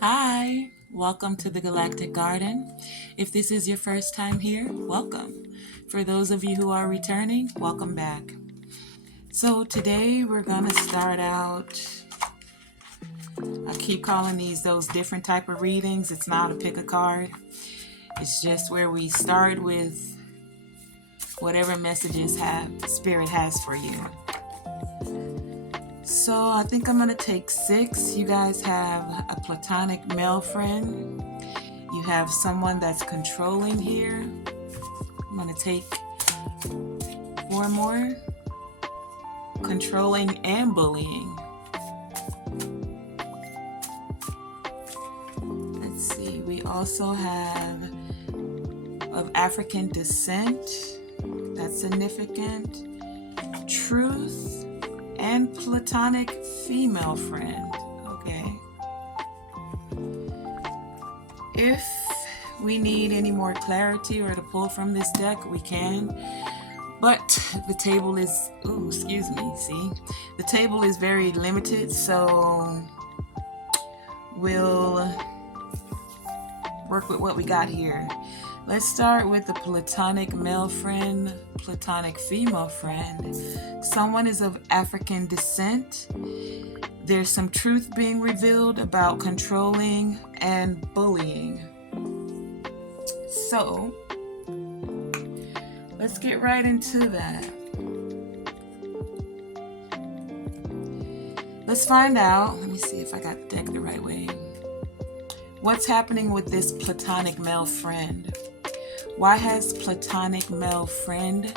Hi, welcome to the Galactic Garden. If this is your first time here, welcome. For those of you who are returning, welcome back. So today we're gonna start out, I keep calling these those different type of readings. It's not a pick a card. It's just where we start with whatever messages Spirit has for you. So I think I'm going to take 6. You guys have a platonic male friend. You have someone that's controlling here. I'm going to take 4 more. Controlling and bullying. Let's see. We also have of African descent. That's significant. Truth. And platonic female friend. Okay. If we need any more clarity or to pull from this deck, we can. But the table is, see? The table is very limited, so we'll work with what we got here. Let's start with the platonic male friend, platonic female friend. Someone is of African descent. There's some truth being revealed about controlling and bullying. So, let's get right into that. Let's find out. Let me see if I got the deck the right way. What's happening with this platonic male friend? Why has platonic male friend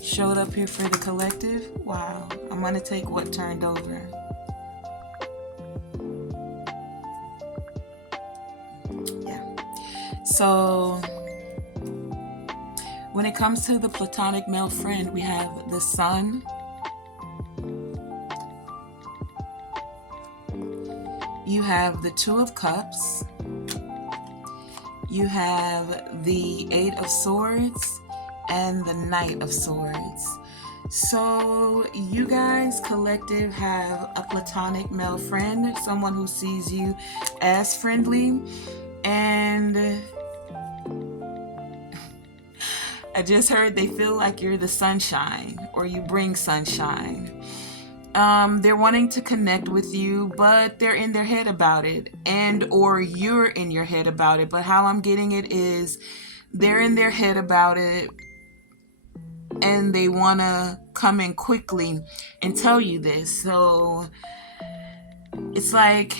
showed up here for the collective? Wow. I'm going to take what turned over. Yeah. So, when it comes to the platonic male friend, we have the Sun. You have the Two of Cups. You have the Eight of Swords and the Knight of Swords. So you guys collective have a platonic male friend, someone who sees you as friendly, and I just heard they feel like you're the sunshine or you bring sunshine. They're wanting to connect with you, but they're in their head about it, and or you're in your head about it. But how I'm getting it is they're in their head about it and they want to come in quickly and tell you this. So it's like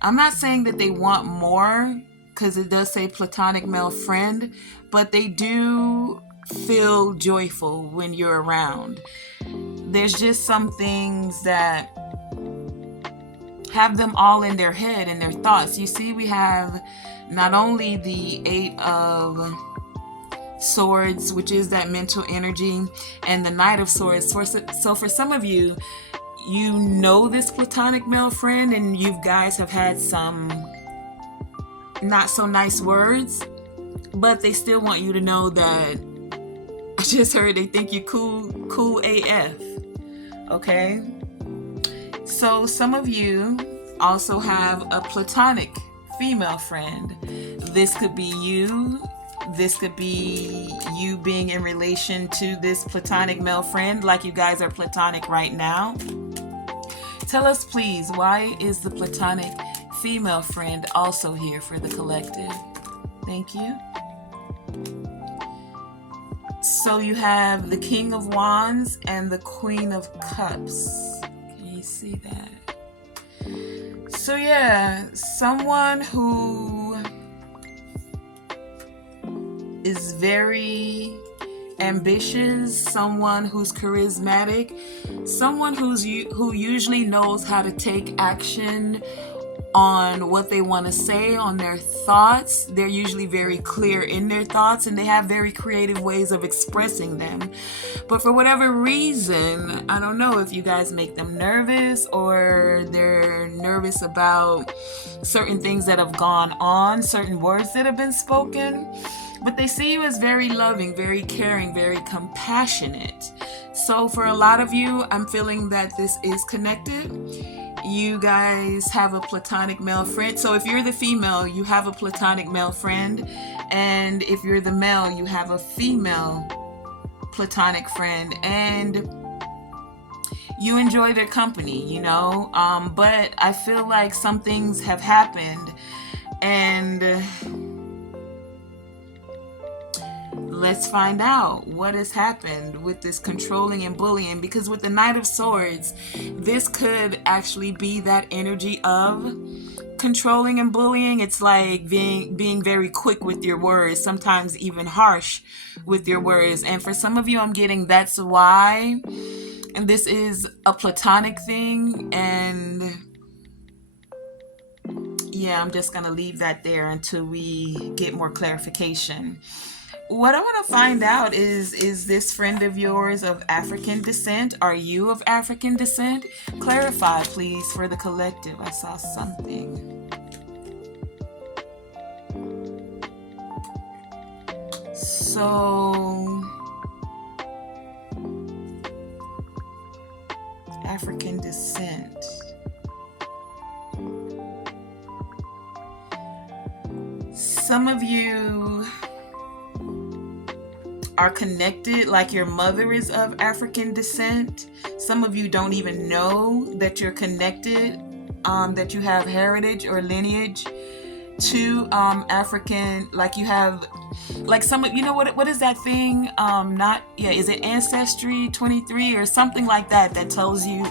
I'm not saying that they want more, because it does say platonic male friend, but they do feel joyful when you're around. There's just some things that have them all in their head and their thoughts. You see, we have not only the Eight of Swords, which is that mental energy, and the Knight of Swords. So for some of you, you know this platonic male friend and you guys have had some not so nice words, but they still want you to know that I just heard they think you cool AF. Okay? So some of you also have a platonic female friend. This could be you. This could be you being in relation to this platonic male friend, like you guys are platonic right now. Tell us, please, why is the platonic female friend also here for the collective? Thank you. So you have the King of Wands and the Queen of Cups. Can you see that? So yeah, someone who is very ambitious, someone who's charismatic, someone who usually knows how to take action on what they want to say, on their thoughts. They're usually very clear in their thoughts and they have very creative ways of expressing them. But for whatever reason, I don't know if you guys make them nervous or they're nervous about certain things that have gone on, certain words that have been spoken. But they see you as very loving, very caring, very compassionate. So for a lot of you, I'm feeling that this is connected. You guys have a platonic male friend. So if you're the female, you have a platonic male friend. And if you're the male, you have a female platonic friend. And you enjoy their company, you know. But I feel like some things have happened. And let's find out what has happened with this controlling and bullying, because with the Knight of Swords, this could actually be that energy of controlling and bullying. It's like being very quick with your words, sometimes even harsh with your words. And for some of you, I'm getting that's why. And this is a platonic thing. And yeah, I'm just going to leave that there until we get more clarification. What I want to find out is this friend of yours of African descent? Are you of African descent? Clarify, please, for the collective. I saw something. So, African descent. Some of you are connected, like your mother is of African descent. Some of you don't even know that you're connected, that you have heritage or lineage to African, like you have, like some of, you know what is that thing? Is it Ancestry 23 or something like that that tells you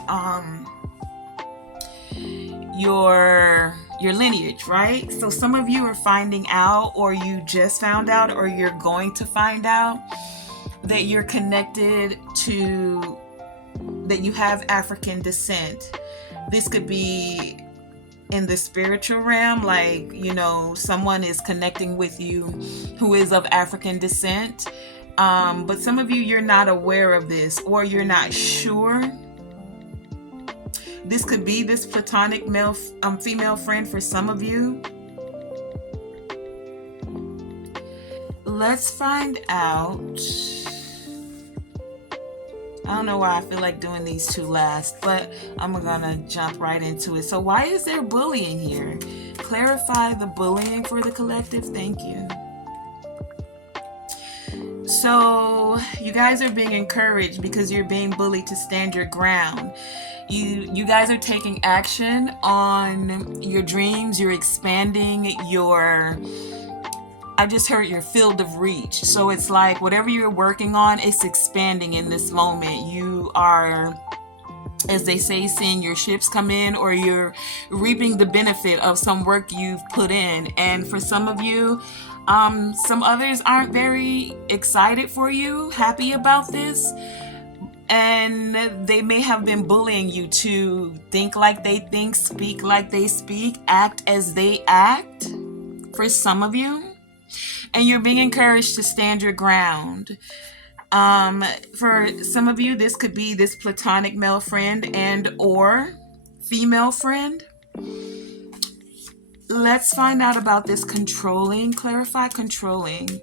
your lineage, right? So some of you are finding out, or you just found out, or you're going to find out that you're connected to, that you have African descent. This could be in the spiritual realm, like, you know, someone is connecting with you who is of African descent. But some of you, you're not aware of this, or you're not sure. This could be this platonic male, female friend for some of you. Let's find out. I don't know why I feel like doing these two last, but I'm gonna jump right into it. So why is there bullying here? Clarify the bullying for the collective. Thank you. So you guys are being encouraged because you're being bullied to stand your ground. You guys are taking action on your dreams. You're expanding your, I just heard your field of reach. So it's like whatever you're working on, it's expanding in this moment. You are, as they say, seeing your ships come in, or you're reaping the benefit of some work you've put in. And for some of you, some others aren't very excited for you, happy about this. And they may have been bullying you to think like they think, speak like they speak, act as they act, for some of you. And you're being encouraged to stand your ground. For some of you, this could be this platonic male friend and or female friend. Let's find out about this controlling. Clarify controlling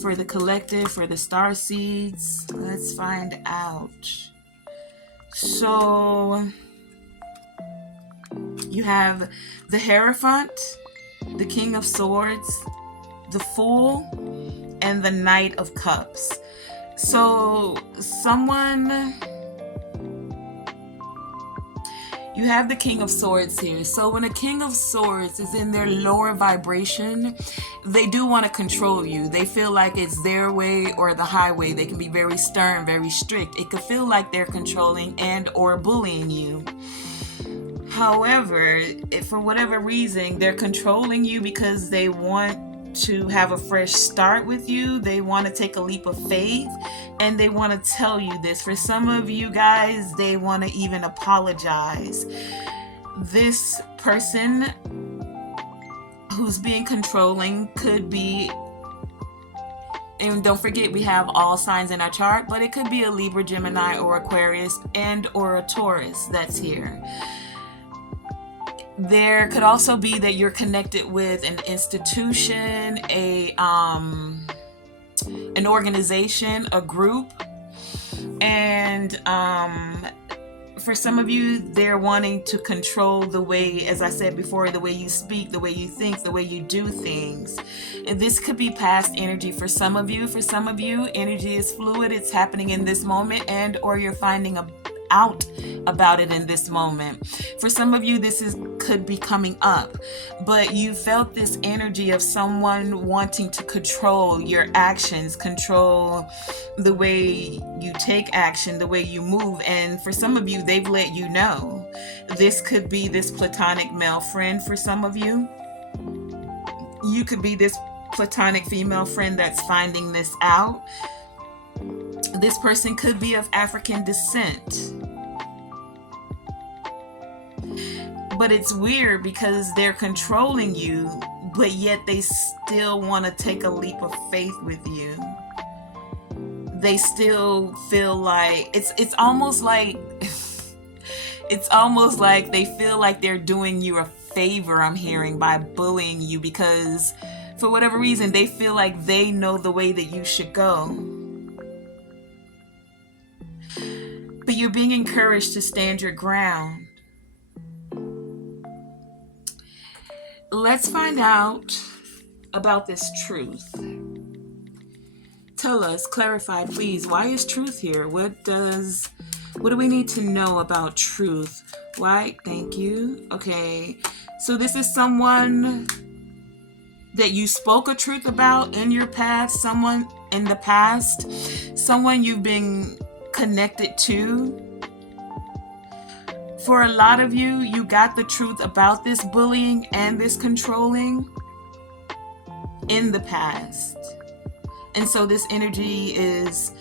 for the collective, for the star seeds. Let's find out. So you have the Hierophant, the King of Swords, the Fool, and the Knight of Cups. So someone, you have the King of Swords here. So when a King of Swords is in their lower vibration, they do want to control you. They feel like it's their way or the highway. They can be very stern, very strict. It could feel like they're controlling and or bullying you. However, if for whatever reason, they're controlling you because they want to have a fresh start with you. They want to take a leap of faith, and they want to tell you this. For some of you guys, they want to even apologize. This person who's being controlling could be, and don't forget we have all signs in our chart, but it could be a Libra, Gemini, or Aquarius, and or a Taurus that's here. There could also be that you're connected with an institution, an organization, a group, and for some of you, they're wanting to control the way, as I said before, the way you speak, the way you think, the way you do things. And this could be past energy for some of you. For some of you, energy is fluid. It's happening in this moment, and or you're finding out about it in this moment. For some of you, could be coming up, but you felt this energy of someone wanting to control your actions, control the way you take action, the way you move. And for some of you, they've let you know. This could be this platonic male friend. For some of you, you could be this platonic female friend that's finding this out. This person could be of African descent. But it's weird because they're controlling you, but yet they still want to take a leap of faith with you. They still feel like it's almost like it's almost like they feel like they're doing you a favor, I'm hearing, by bullying you, because for whatever reason they feel like they know the way that you should go. But you're being encouraged to stand your ground. Let's find out about this truth. Tell us, clarify, please. Why is truth here? What do we need to know about truth? Why? Thank you. Okay. So this is someone that you spoke a truth about in your past, someone in the past, someone you've been connected to. For a lot of you, you got the truth about this bullying and this controlling in the past. And so this energy is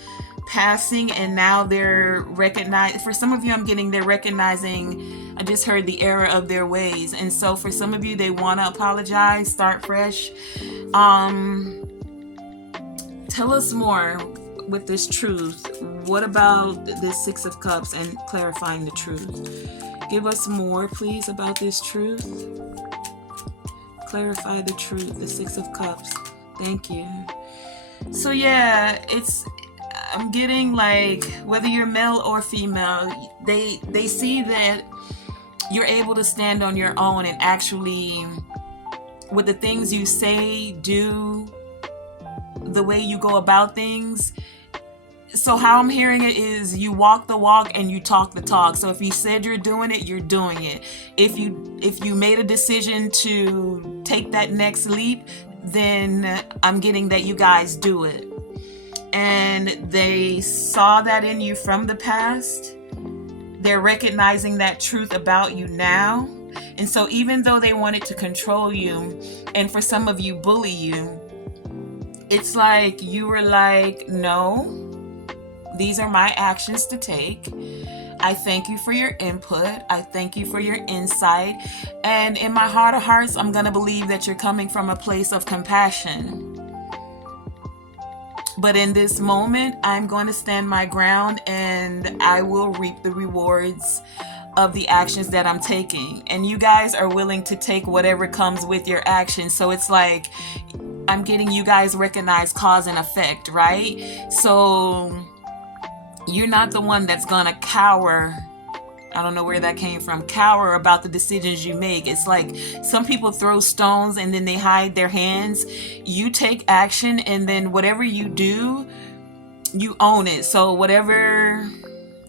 passing, and now they're recognizing. For some of you, I'm getting they're recognizing, I just heard, the error of their ways. And so for some of you, they want to apologize, start fresh. Tell us more with this truth. What about this Six of Cups and clarifying the truth? Give us more, please, about this truth. Clarify the truth, the Six of Cups. Thank you. So yeah, I'm getting like, whether you're male or female, they see that you're able to stand on your own, and actually with the things you say, do, the way you go about things. So how I'm hearing it is you walk the walk and you talk the talk. So if you said you're doing it, you're doing it. If you made a decision to take that next leap, then I'm getting that you guys do it. And they saw that in you from the past. They're recognizing that truth about you now. And so even though they wanted to control you, and for some of you bully you, it's like you were like, no, these are my actions to take. I thank you for your input. I thank you for your insight. And in my heart of hearts, I'm going to believe that you're coming from a place of compassion. But in this moment, I'm going to stand my ground, and I will reap the rewards of the actions that I'm taking. And you guys are willing to take whatever comes with your actions. So it's like, I'm getting you guys recognize cause and effect, right? So you're not the one that's gonna cower. I don't know where that came from. Cower about the decisions you make. It's like some people throw stones and then they hide their hands. You take action, and then whatever you do, you own it. So whatever,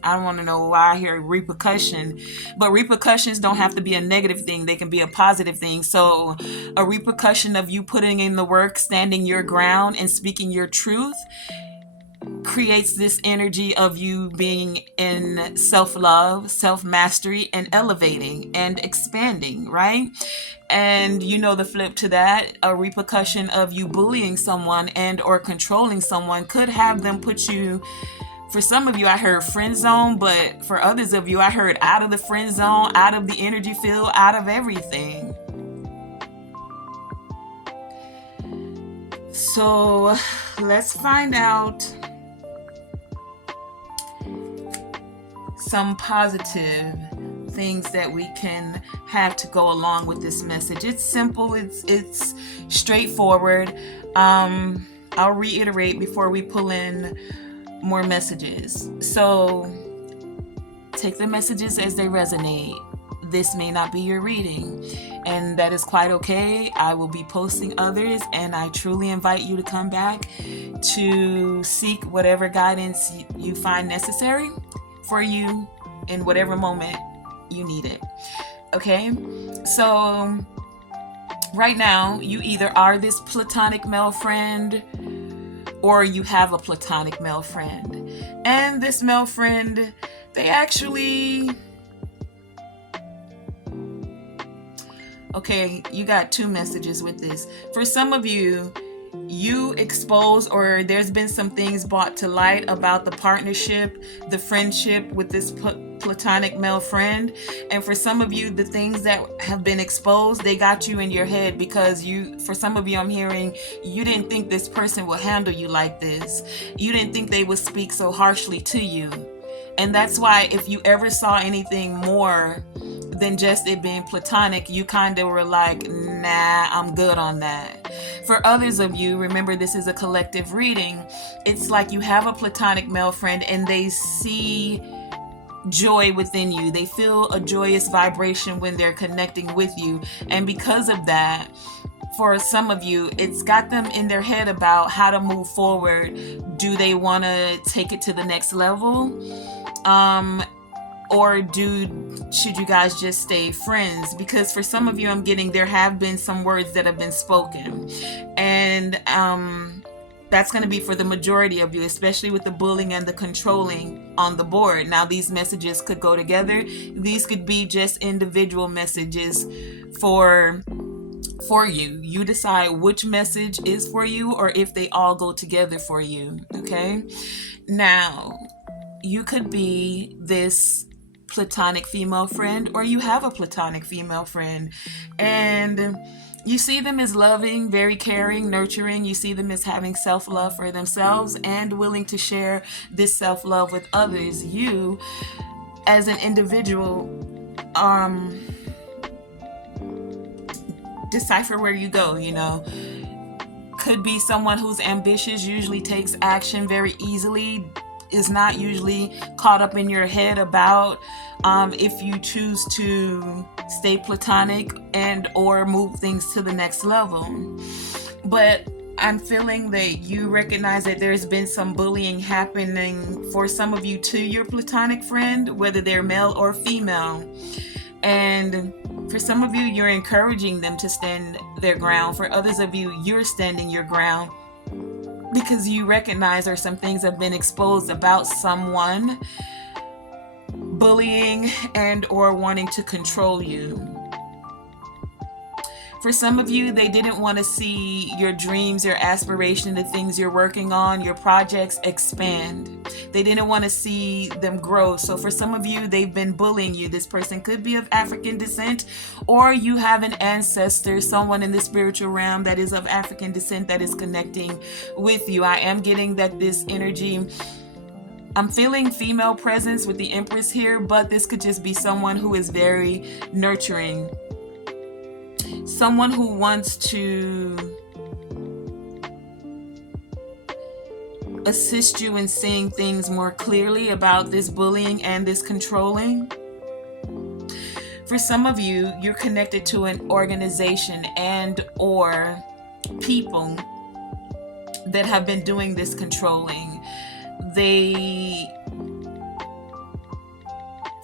I don't want to know why I hear repercussion, but repercussions don't have to be a negative thing. They can be a positive thing. So a repercussion of you putting in the work, standing your ground, and speaking your truth creates this energy of you being in self-love, self-mastery, and elevating and expanding, right? And you know the flip to that, a repercussion of you bullying someone and or controlling someone could have them put you, for some of you I heard friend zone, but for others of you I heard out of the friend zone, out of the energy field, out of everything. So let's find out some positive things that we can have to go along with this message. It's simple, it's straightforward. I'll reiterate before we pull in more messages. So take the messages as they resonate. This may not be your reading, and that is quite okay. I will be posting others, and I truly invite you to come back to seek whatever guidance you find necessary for you in whatever moment you need it. Okay? So right now, you either are this platonic male friend or you have a platonic male friend. And this male friend, they actually... Okay, you got two messages with this. For some of you, you expose, or there's been some things brought to light about the partnership, the friendship with this platonic male friend. And for some of you, the things that have been exposed, they got you in your head because for some of you, I'm hearing you didn't think this person would handle you like this. You didn't think they would speak so harshly to you. And that's why if you ever saw anything more than just it being platonic, you kind of were like, nah, I'm good on that. For others of you, remember this is a collective reading. It's like you have a platonic male friend and they see joy within you. They feel a joyous vibration when they're connecting with you. And because of that, for some of you, it's got them in their head about how to move forward. Do they want to take it to the next level? Or should you guys just stay friends? Because for some of you, I'm getting there have been some words that have been spoken. And that's going to be for the majority of you, especially with the bullying and the controlling on the board. Now, these messages could go together. These could be just individual messages for you. You decide which message is for you or if they all go together for you. Okay? Now, you could be this platonic female friend, or you have a platonic female friend, and you see them as loving, very caring, nurturing. You see them as having self-love for themselves and willing to share this self-love with others. You, as an individual, decipher where you go, Could be someone who's ambitious, usually takes action very easily, is not usually caught up in your head about if you choose to stay platonic and or move things to the next level. But I'm feeling that you recognize that there's been some bullying happening for some of you to your platonic friend, whether they're male or female. And for some of you, you're encouraging them to stand their ground. For others of you, you're standing your ground because you recognize there's some things have been exposed about someone bullying and or wanting to control you. For some of you, they didn't want to see your dreams, your aspiration, the things you're working on, your projects expand. They didn't want to see them grow. So for some of you, they've been bullying you. This person could be of African descent, or you have an ancestor, someone in the spiritual realm that is of African descent that is connecting with you. I am getting that this energy, I'm feeling female presence with the Empress here, but this could just be someone who is very nurturing. Someone who wants to assist you in seeing things more clearly about this bullying and this controlling. For some of you, you're connected to an organization and or people that have been doing this controlling.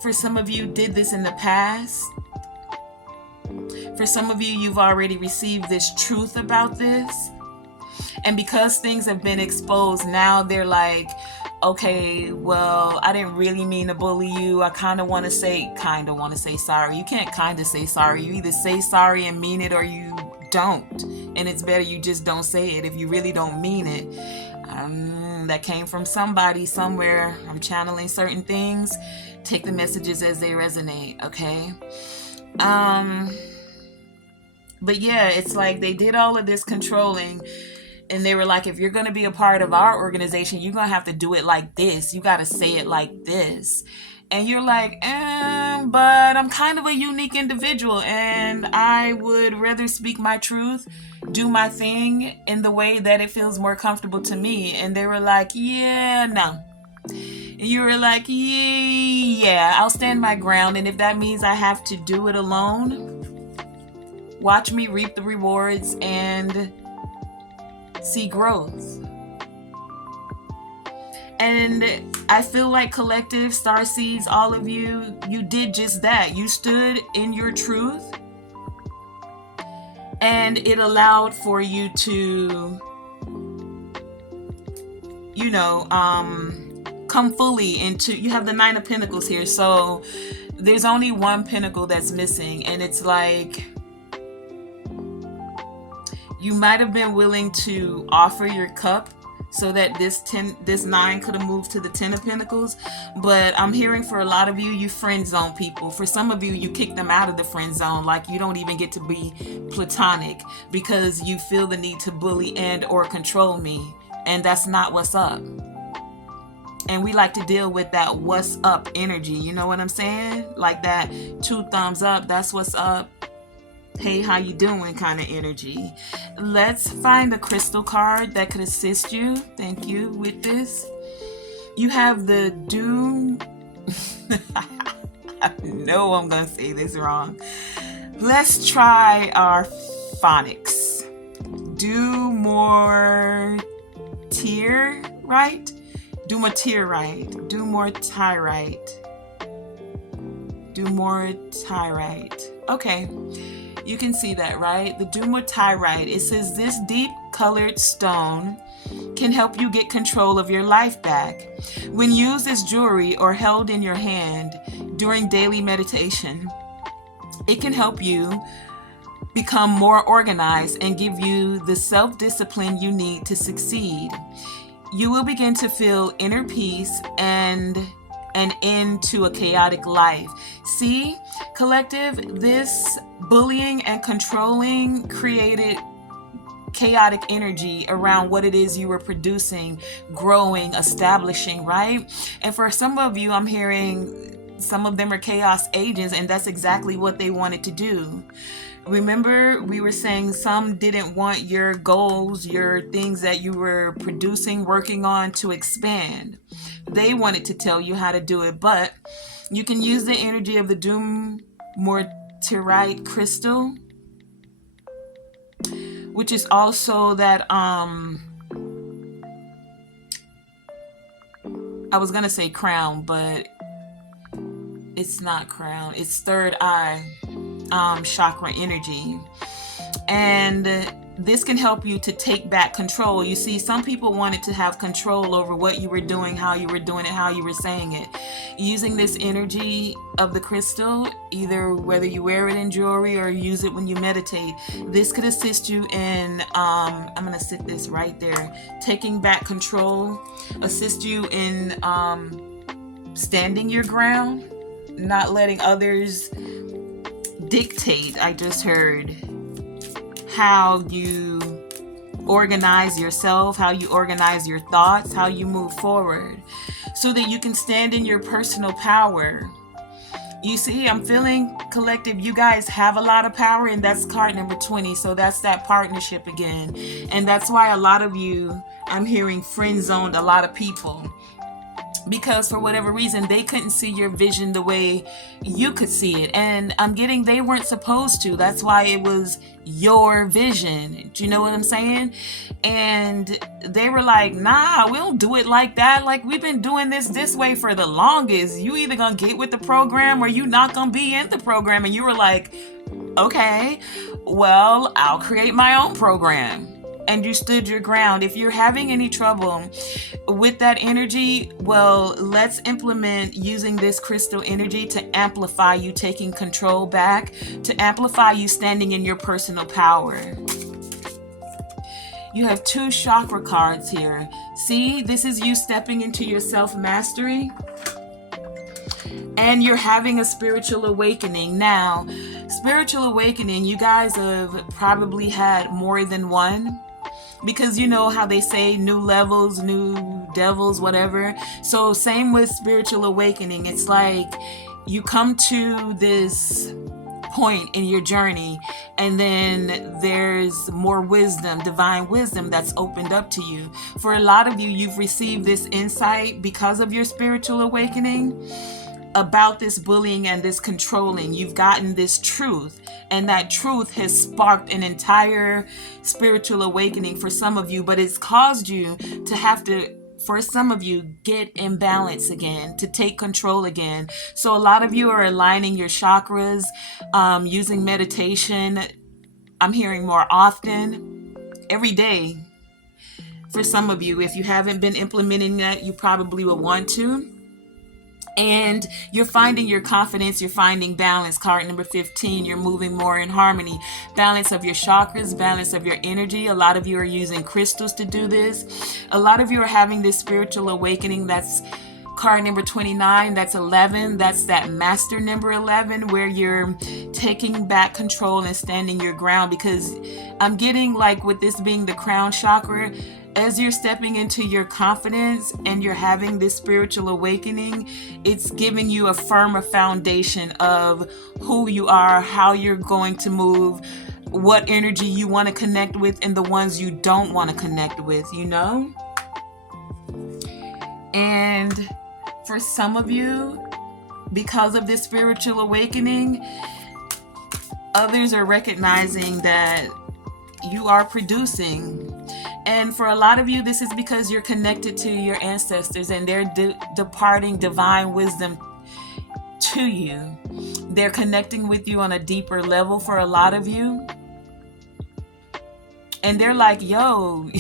For some of you, did this in the past. For some of you, you've already received this truth about this. And because things have been exposed, now they're like, okay, well, I didn't really mean to bully you. I kind of want to say sorry. You can't kind of say sorry. You either say sorry and mean it or you don't. And it's better you just don't say it if you really don't mean it. That came from somebody somewhere. I'm channeling certain things. Take the messages as they resonate, okay? But yeah, it's like they did all of this controlling and they were like, if you're going to be a part of our organization, you're going to have to do it like this. You got to say it like this. And you're like, but I'm kind of a unique individual and I would rather speak my truth, do my thing in the way that it feels more comfortable to me. And they were like, yeah, no. And you were like, yeah, I'll stand my ground. And if that means I have to do it alone, watch me reap the rewards and see growth. And I feel like collective star seeds, all of you, you did just that. You stood in your truth, and it allowed for you to, come fully into, you have the Nine of Pentacles here. So there's only one pentacle that's missing, and it's like you might have been willing to offer your cup so that this 9 could have moved to the 10 of Pentacles. But I'm hearing for a lot of you, you friend zone people. For some of you, you kick them out of the friend zone. Like you don't even get to be platonic because you feel the need to bully and or control me. And that's not what's up. And we like to deal with that what's up energy. You know what I'm saying? Like that 2 thumbs up, that's what's up. Hey, how you doing kind of energy. Let's find a crystal card that could assist you. Thank you with this. You have the Doom. I know I'm going to say this wrong. Let's try our phonics. Do more tear, right? Do more tear, right? Do more tie, right? Do more tie, right? Okay. You can see that, right? The Dumotyrite, it says this deep colored stone can help you get control of your life back. When used as jewelry or held in your hand during daily meditation, it can help you become more organized and give you the self-discipline you need to succeed. You will begin to feel inner peace and an end to a chaotic life. See, collective, this bullying and controlling created chaotic energy around what it is you were producing, growing, establishing, right? And for some of you, I'm hearing some of them are chaos agents, and that's exactly what they wanted to do. Remember, we were saying some didn't want your goals, your things that you were producing, working on to expand. They wanted to tell you how to do it, but you can use the energy of the Doom Mortierite crystal, which is also that, I was going to say crown, but it's not crown. It's third eye chakra energy. And this can help you to take back control. You see, some people wanted to have control over what you were doing, how you were doing it, how you were saying it. Using this energy of the crystal, either whether you wear it in jewelry or use it when you meditate, this could assist you in, I'm going to sit this right there, taking back control, assist you in standing your ground, not letting others dictate, I just heard, how you organize yourself, how you organize your thoughts, how you move forward, so that you can stand in your personal power. You see, I'm feeling collective, you guys have a lot of power, and that's card number 20. So that's that partnership again. And that's why a lot of you, I'm hearing friend zoned a lot of people. Because for whatever reason, they couldn't see your vision the way you could see it. And I'm getting they weren't supposed to. That's why it was your vision. Do you know what I'm saying? And they were like, nah, we don't do it like that. Like, we've been doing this way for the longest. You either gonna get with the program or you not gonna be in the program. And you were like, okay, well, I'll create my own program. And you stood your ground. If you're having any trouble with that energy, well, let's implement using this crystal energy to amplify you taking control back, to amplify you standing in your personal power. You have 2 chakra cards here. See, this is you stepping into your self-mastery. And you're having a spiritual awakening. Now, spiritual awakening, you guys have probably had more than one. because you know how they say new levels, new devils, whatever. So same with spiritual awakening. It's like you come to this point in your journey, and then there's more wisdom, divine wisdom, that's opened up to you. For a lot of you, you've received this insight because of your spiritual awakening about this bullying and this controlling. You've gotten this truth, and that truth has sparked an entire spiritual awakening for some of you, but it's caused you to have to, for some of you, get in balance again, to take control again. So a lot of you are aligning your chakras, using meditation. I'm hearing more often, every day. For some of you, if you haven't been implementing that, you probably will want to. And you're finding your confidence, you're finding balance. Card number 15, you're moving more in harmony. Balance of your chakras, balance of your energy. A lot of you are using crystals to do this. A lot of you are having this spiritual awakening. That's card number 29, that's 11. That's that master number 11, where you're taking back control and standing your ground. Because I'm getting, like, with this being the crown chakra, as you're stepping into your confidence and you're having this spiritual awakening, it's giving you a firmer foundation of who you are, how you're going to move, what energy you want to connect with, and the ones you don't want to connect with, you know? And for some of you, because of this spiritual awakening, others are recognizing that you are producing. And for a lot of you, this is because you're connected to your ancestors, and they're departing divine wisdom to you. They're connecting with you on a deeper level for a lot of you. And they're like, yo,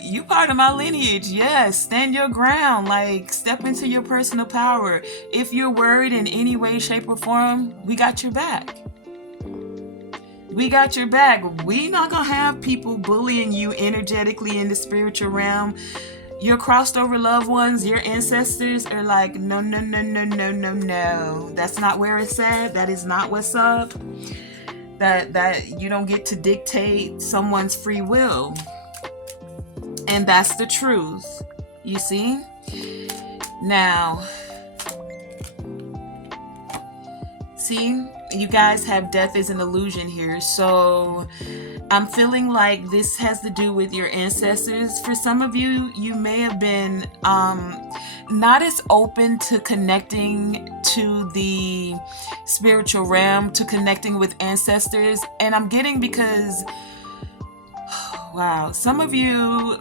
you part of my lineage. Yes, stand your ground. Like, step into your personal power. If you're worried in any way, shape, or form, we got your back. We got your back. We not gonna have people bullying you energetically in the spiritual realm. Your crossed over loved ones, your ancestors are like, no, no, no, no, no, no, no. That's not where it's at. That is not what's up. That you don't get to dictate someone's free will. And that's the truth. You see? Now, see, you guys have death as an illusion here. So I'm feeling like this has to do with your ancestors. For some of you, you may have been not as open to connecting to the spiritual realm, to connecting with ancestors. And I'm getting, because, wow, some of you,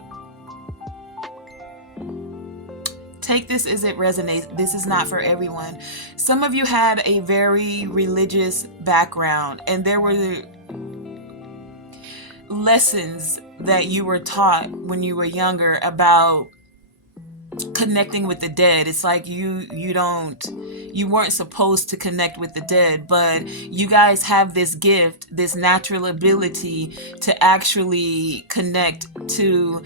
take this as it resonates. This is not for everyone. Some of you had a very religious background, and there were lessons that you were taught when you were younger about connecting with the dead. It's like you weren't supposed to connect with the dead, but you guys have this gift, this natural ability to actually connect to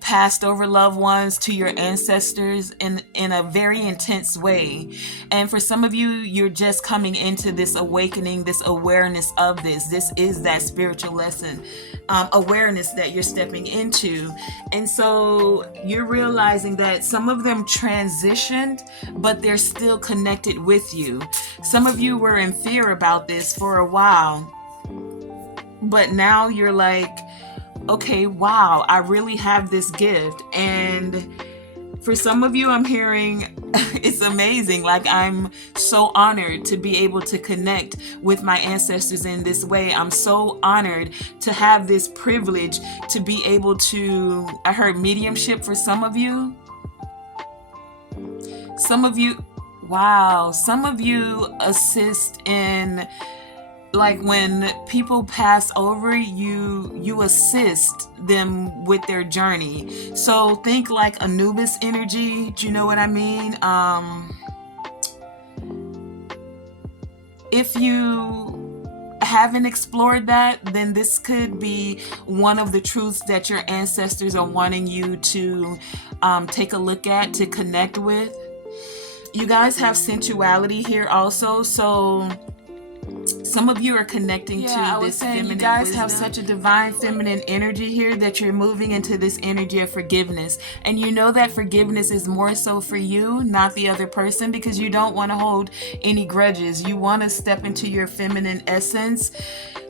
passed over loved ones, to your ancestors in a very intense way. And for some of you, you're just coming into this awakening, this awareness of this. This is that spiritual lesson, awareness that you're stepping into. And so you're realizing that some of them transitioned, but they're still connected with you. Some of you were in fear about this for a while, but now you're like, okay, wow, I really have this gift. And for some of you, I'm hearing it's amazing. Like, I'm so honored to be able to connect with my ancestors in this way. I'm so honored to have this privilege to be able to, I heard mediumship for some of you. Some of you, wow, some of you assist in, like, when people pass over, you assist them with their journey. So think like Anubis energy. Do you know what I mean? If you haven't explored that, then this could be one of the truths that your ancestors are wanting you to take a look at, to connect with. You guys have sensuality here also. So Some of you are connecting to this feminine wisdom. You guys have such a divine feminine energy here that you're moving into this energy of forgiveness. And you know that forgiveness is more so for you, not the other person, because you don't want to hold any grudges. You want to step into your feminine essence.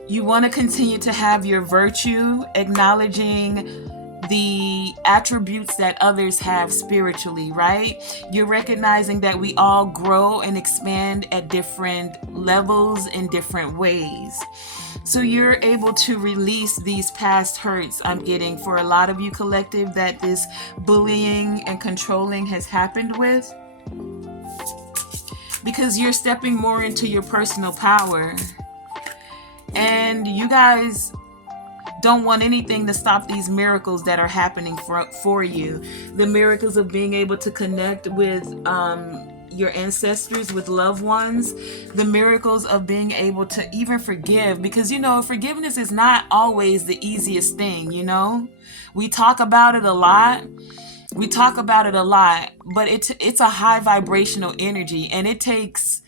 You want to continue to have your virtue, acknowledging the attributes that others have spiritually, right? You're recognizing that we all grow and expand at different levels in different ways. So you're able to release these past hurts. I'm getting for a lot of you collective that this bullying and controlling has happened with, because you're stepping more into your personal power. And you guys don't want anything to stop these miracles that are happening for you. The miracles of being able to connect with your ancestors, with loved ones. The miracles of being able to even forgive. Because, you know, forgiveness is not always the easiest thing, you know. We talk about it a lot. But it's a high vibrational energy. And it takes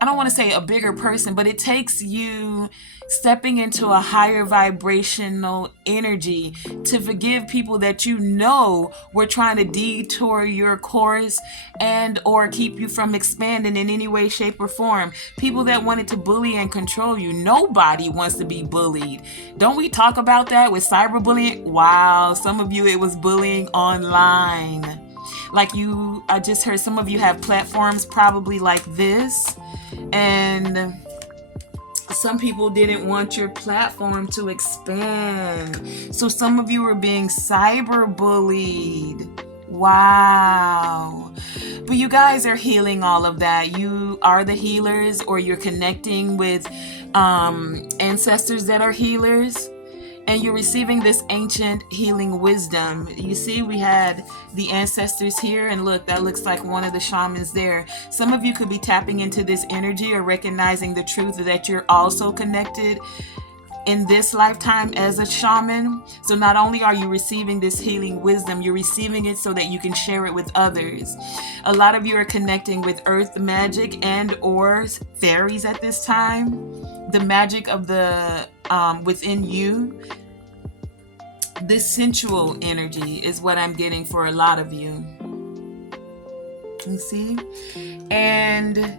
I don't want to say a bigger person, but it takes you stepping into a higher vibrational energy to forgive people that you know were trying to detour your course and or keep you from expanding in any way, shape, or form. People that wanted to bully and control you. Nobody wants to be bullied. Don't we talk about that with cyberbullying? Wow, some of you, it was bullying online. I just heard some of you have platforms probably like this, and some people didn't want your platform to expand. So some of you were being cyberbullied. Wow. But you guys are healing all of that. You are the healers, or you're connecting with ancestors that are healers. And you're receiving this ancient healing wisdom. You see, we had the ancestors here, and look, that looks like one of the shamans there. Some of you could be tapping into this energy or recognizing the truth that you're also connected in this lifetime as a shaman. So not only are you receiving this healing wisdom, you're receiving it so that you can share it with others. A lot of you are connecting with earth magic and or fairies at this time. The magic of the within you. This sensual energy is what I'm getting for a lot of you. You see? And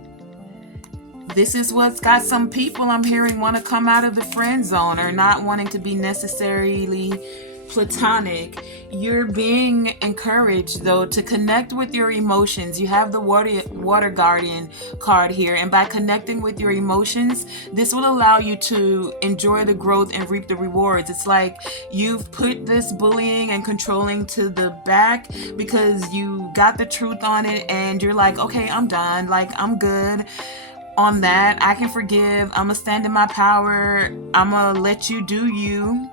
this is what's got some people I'm hearing want to come out of the friend zone or not wanting to be necessarily platonic. You're being encouraged though to connect with your emotions. You have the water guardian card here, and by connecting with your emotions, this will allow you to enjoy the growth and reap the rewards. It's like you've put this bullying and controlling to the back because you got the truth on it, and you're like, okay, I'm done, like I'm good on that. I can forgive. I'm gonna stand in my power. I'm gonna let you do you,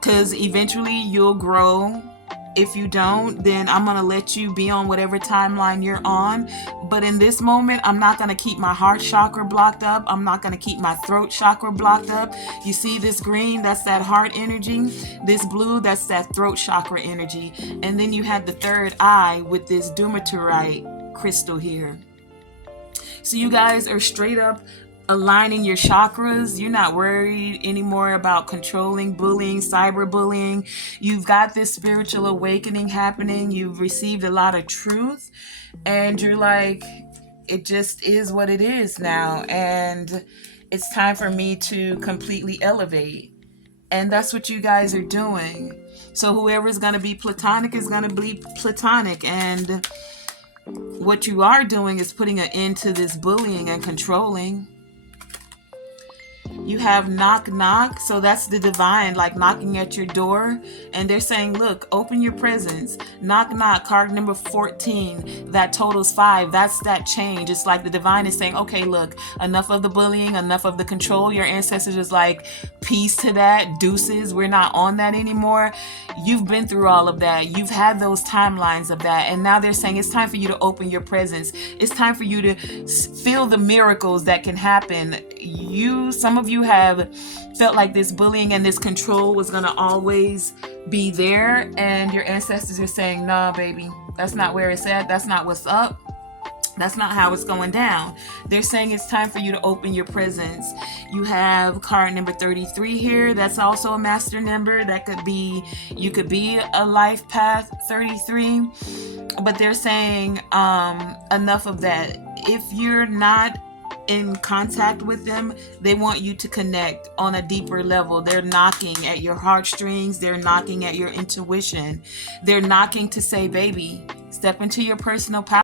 because eventually you'll grow. If you don't, then I'm gonna let you be on whatever timeline you're on. But in this moment, I'm not gonna keep my heart chakra blocked up. I'm not gonna keep my throat chakra blocked up. You see this green, that's that heart energy. This blue, that's that throat chakra energy. And then you had the third eye with this dumaturite crystal here. So you guys are straight up aligning your chakras. You're not worried anymore about controlling, bullying, cyberbullying. You've got this spiritual awakening happening. You've received a lot of truth, and you're like, it just is what it is now, and it's time for me to completely elevate. And that's what you guys are doing. So whoever's going to be platonic is going to be platonic, and what you are doing is putting an end to this bullying and controlling. You have knock knock, so that's the divine like knocking at your door, and they're saying, look, open your presence. Knock knock, card number 14, that totals 5. That's that change. It's like the divine is saying, okay, look, enough of the bullying, enough of the control. Your ancestors is like, peace to that, deuces, we're not on that anymore. You've been through all of that. You've had those timelines of that, and now they're saying it's time for you to open your presence. It's time for you to feel the miracles that can happen. Some of you have felt like this bullying and this control was going to always be there, and your ancestors are saying, nah, baby, that's not where it's at. That's not what's up. That's not how it's going down. They're saying it's time for you to open your presence. You have card number 33 here. That's also a master number. That could be, you could be a life path 33. But they're saying enough of that. If you're not in contact with them, they want you to connect on a deeper level. They're knocking at your heartstrings. They're knocking at your intuition. They're knocking to say, baby, step into your personal power.